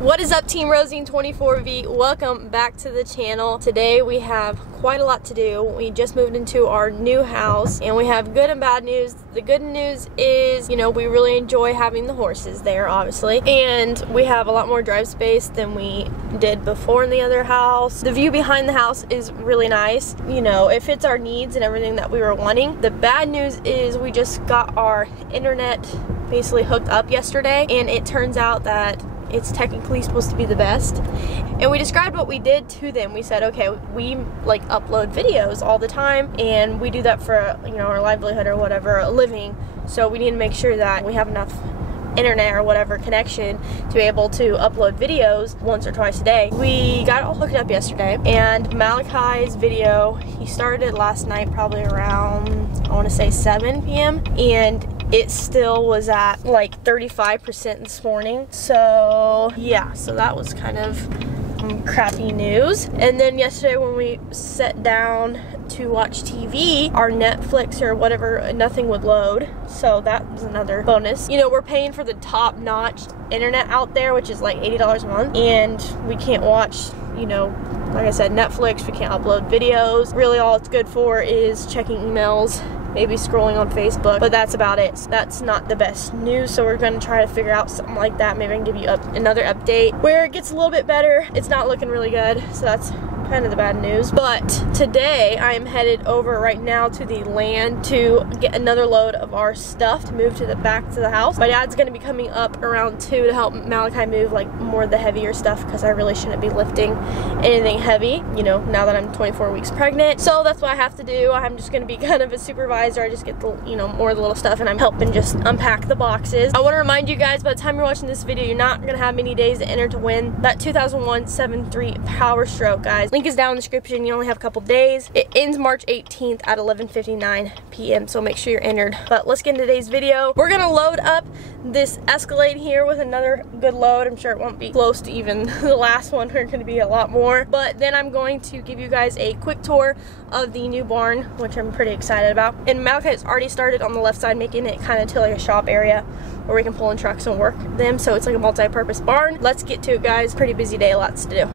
What is up, Team Rosine 24V? Welcome back to the channel. Today we have quite a lot to do. We just moved into our new house and we have good and bad news. The good news is, we really enjoy having the horses there, obviously, and we have a lot more drive space than we did before in the other house. The view behind the house is really nice. It fits our needs and everything that we were wanting. The bad news is we just got our internet basically hooked up yesterday, and it turns out that it's technically supposed to be the best. And we described what we did to them. We said, okay, we upload videos all the time, and we do that for our livelihood or whatever, a living. So we need to make sure that we have enough internet or whatever connection to be able to upload videos once or twice a day. We got it all hooked up yesterday, and Malachi's video, he started it last night probably around, I want to say 7 p.m. and it still was at 35% this morning. So yeah, so that was kind of crappy news. And then yesterday when we sat down to watch TV, our Netflix or whatever, nothing would load. So that was another bonus. We're paying for the top-notch internet out there, which is like $80 a month, and we can't watch, like I said, Netflix. We can't upload videos. Really all it's good for is checking emails, maybe scrolling on Facebook, but that's about it. So that's not the best news, so we're going to try to figure out something like that. Maybe I can give you another update where it gets a little bit better. It's not looking really good, so that's kind of the bad news. But today I am headed over right now to the land to get another load of our stuff to move to the back to the house. My dad's going to be coming up around 2 to help Malachi move more of the heavier stuff, because I really shouldn't be lifting anything heavy, now that I'm 24 weeks pregnant. So that's what I have to do. I'm just going to be kind of a supervisor. I just get the more of the little stuff, and I'm helping just unpack the boxes. I want to remind you guys, by the time you're watching this video, you're not going to have many days to enter to win that 2001 7.3 Powerstroke, guys. Link is down in the description. You only have a couple days. It ends March 18th at 11:59 p.m. so make sure you're entered. But let's get into today's video. We're gonna load up this Escalade here with another good load. I'm sure it won't be close to even the last one. We're gonna be a lot more. But then I'm going to give you guys a quick tour of the new barn, which I'm pretty excited about. And Malachi has already started on the left side, making it kind of to like a shop area where we can pull in trucks and work them. So it's like a multi-purpose barn. Let's get to it, guys. Pretty busy day, lots to do.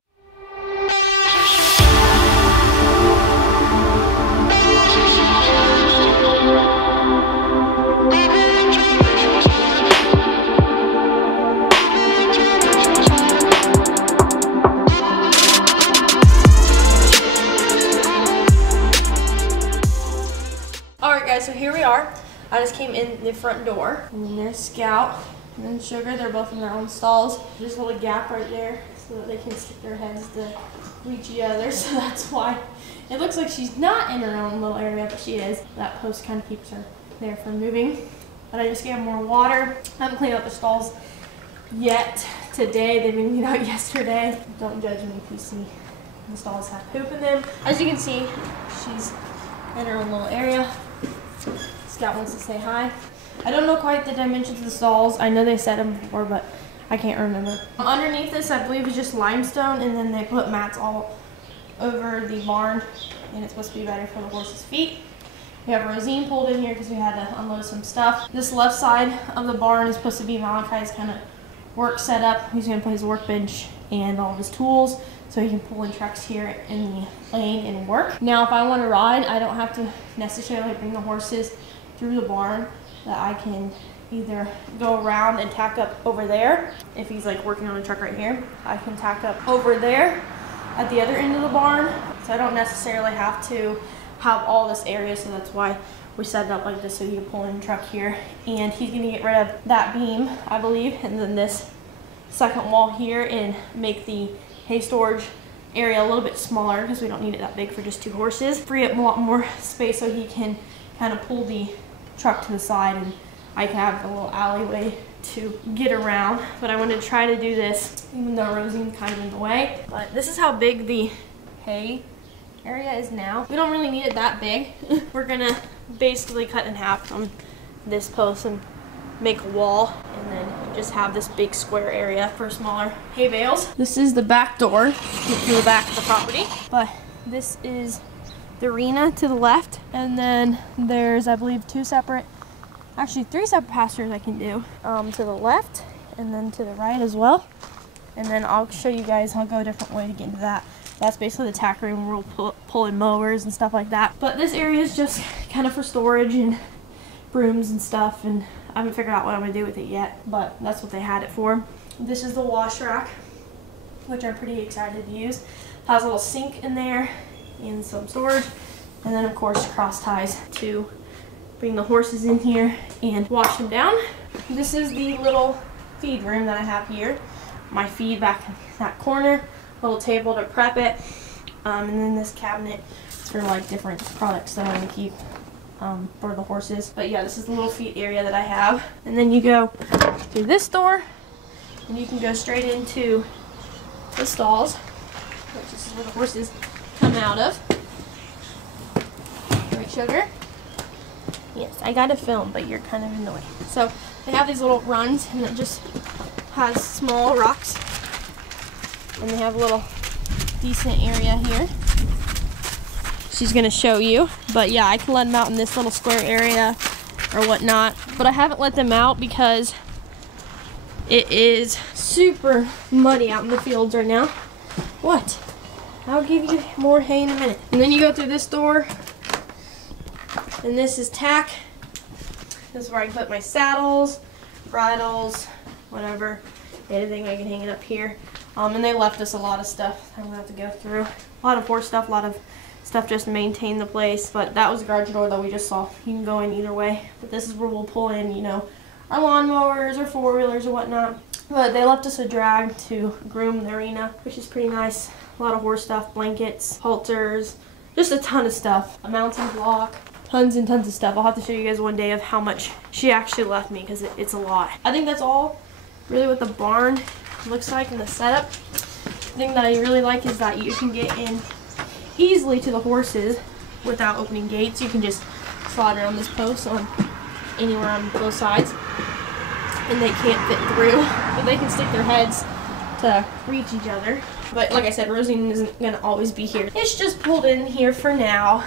So here we are. I just came in the front door, and then there's Scout and then Sugar. They're both in their own stalls. There's a little gap right there so that they can stick their heads to reach each other. So that's why it looks like she's not in her own little area, but she is. That post kind of keeps her there from moving. But I just gave them more water. I haven't cleaned out the stalls yet today. They've been cleaned out yesterday. Don't judge me if you see the stalls have poop in them. As you can see, she's in her own little area. Scout wants to say hi. I don't know quite the dimensions of the stalls. I know they said them before, but I can't remember. Underneath this, I believe, is just limestone, and then they put mats all over the barn, and it's supposed to be better for the horses' feet. We have Rosine pulled in here because we had to unload some stuff. This left side of the barn is supposed to be Malachi's kind of work setup. He's going to put his workbench and all of his tools, so he can pull in trucks here in the lane and work. Now, if I want to ride, I don't have to necessarily bring the horses through the barn. That I can either go around and tack up over there. If he's working on a truck right here, I can tack up over there at the other end of the barn. So I don't necessarily have to have all this area, so that's why we set it up like this, so he can pull in a truck here. And he's gonna get rid of that beam, I believe, and then this second wall here, and make the hay storage area a little bit smaller, because we don't need it that big for just 2 horses. Free up a lot more space so he can kind of pull the truck to the side, and I can have a little alleyway to get around. But I wanted to try to do this even though Rosine's kind of in the way. But this is how big the hay area is now. We don't really need it that big. We're gonna basically cut in half on this post and make a wall, and then just have this big square area for smaller hay bales. This is the back door to the back of the property, but this is the arena to the left, and then there's, I believe, 3 separate pastures I can do to the left and then to the right as well. And then I'll show you guys, I'll go a different way to get into that. That's basically the tack room where we'll pull in mowers and stuff like that. But this area is just kind of for storage and brooms and stuff, and I haven't figured out what I'm gonna do with it yet, but that's what they had it for. This is the wash rack, which I'm pretty excited to use. Has a little sink in there and some storage, and then of course cross ties to bring the horses in here and wash them down. This is the little feed room that I have here. My feed back in that corner, little table to prep it, and then this cabinet is for like different products that I'm gonna keep for the horses. But yeah, this is the little feed area that I have. And then you go through this door and you can go straight into the stalls, which is where the horses come out of. Right, Sugar? Yes, I gotta film, but you're kind of in the way. So they have these little runs, and it just has small rocks, and they have a little decent area here. She's gonna show you, but yeah, I can let them out in this little square area or whatnot, but I haven't let them out because it is super muddy out in the fields right now. What? I'll give you more hay in a minute. And then you go through this door, and this is tack. This is where I can put my saddles, bridles, whatever, anything I can hang it up here. And they left us a lot of stuff I'm gonna have to go through. A lot of horse stuff, a lot of stuff just to maintain the place. But that was the garage door that we just saw. You can go in either way. But this is where we'll pull in, you know, our lawnmowers or four-wheelers or whatnot. But they left us a drag to groom the arena, which is pretty nice. A lot of horse stuff, blankets, halters, just a ton of stuff. A mountain block, tons and tons of stuff. I'll have to show you guys one day of how much she actually left me, because it's a lot. I think that's all really what the barn looks like in the setup. The thing that I really like is that you can get in easily to the horses without opening gates. You can just slide around this post on anywhere on both sides, and they can't fit through, but they can stick their heads to reach each other. But like I said, Rosine isn't gonna always be here. It's just pulled in here for now.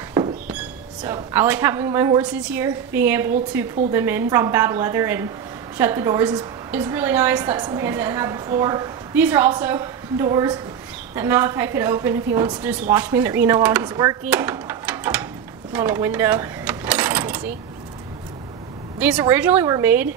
So I like having my horses here. Being able to pull them in from bad weather and shut the doors is really nice. That's something I didn't have before. These are also doors that Malachi could open if he wants to just watch me in the arena while he's working. A little window, you can see. These originally were made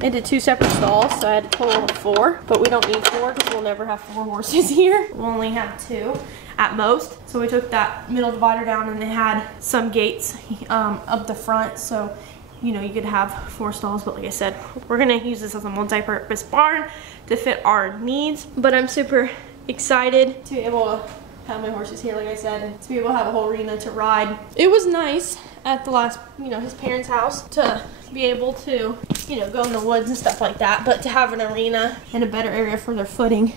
into 2 separate stalls, so I had a total of 4, but we don't need 4 because we'll never have 4 horses here. We'll only have 2 at most. So we took that middle divider down, and they had some gates up the front, so you know, you could have 4 stalls. But like I said, we're gonna use this as a multi-purpose barn to fit our needs. But I'm super excited to be able to have my horses here, like I said, and to be able to have a whole arena to ride. It was nice at the last, you know, his parents' house to be able to, you know, go in the woods and stuff like that, but to have an arena and a better area for their footing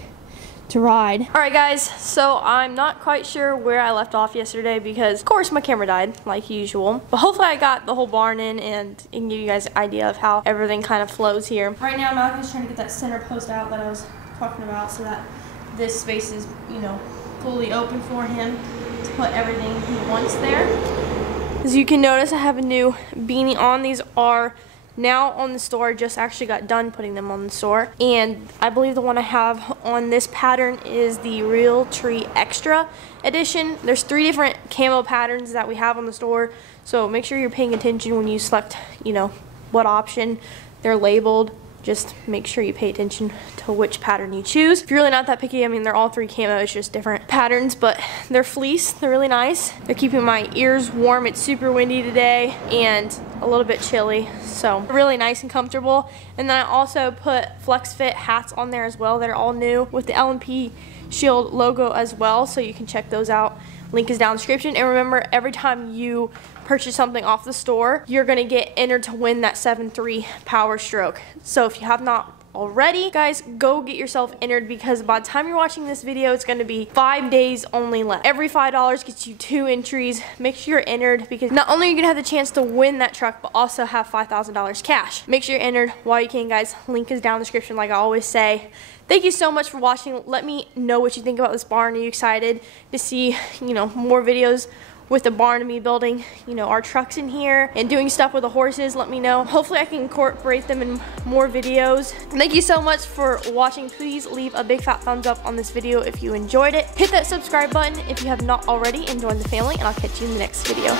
to ride. All right, guys, so I'm not quite sure where I left off yesterday because, of course, my camera died like usual. But hopefully I got the whole barn in and it can give you guys an idea of how everything kind of flows here. Right now, Malcolm's trying to get that center post out that I was talking about so that this space is, you know, fully open for him to put everything he wants there. As you can notice, I have a new beanie on. These are now on the store. Just actually got done putting them on the store, and I believe the one I have on this pattern is the Real Tree Extra edition. There's 3 different camo patterns that we have on the store, so make sure you're paying attention when you select, you know, what option they're labeled. Just make sure you pay attention to which pattern you choose. If you're really not that picky, I mean, they're all 3 camo, it's just different patterns, but they're fleece, they're really nice. They're keeping my ears warm. It's super windy today and a little bit chilly, so really nice and comfortable. And then I also put Flex Fit hats on there as well. They're all new with the L&P Shield logo as well, so you can check those out. Link is down in the description. And remember, every time you purchase something off the store, you're gonna get entered to win that 7.3 Powerstroke. So if you have not already, guys, go get yourself entered, because by the time you're watching this video, it's gonna be 5 days only left. Every $5 gets you 2 entries. Make sure you're entered, because not only are you gonna have the chance to win that truck, but also have $5,000 cash. Make sure you're entered while you can, guys. Link is down in the description, like I always say. Thank you so much for watching. Let me know what you think about this barn. Are you excited to see, you know, more videos with the barn and me building, you know, our trucks in here and doing stuff with the horses, let me know. Hopefully I can incorporate them in more videos. Thank you so much for watching. Please leave a big fat thumbs up on this video if you enjoyed it. Hit that subscribe button if you have not already and join the family, and I'll catch you in the next video.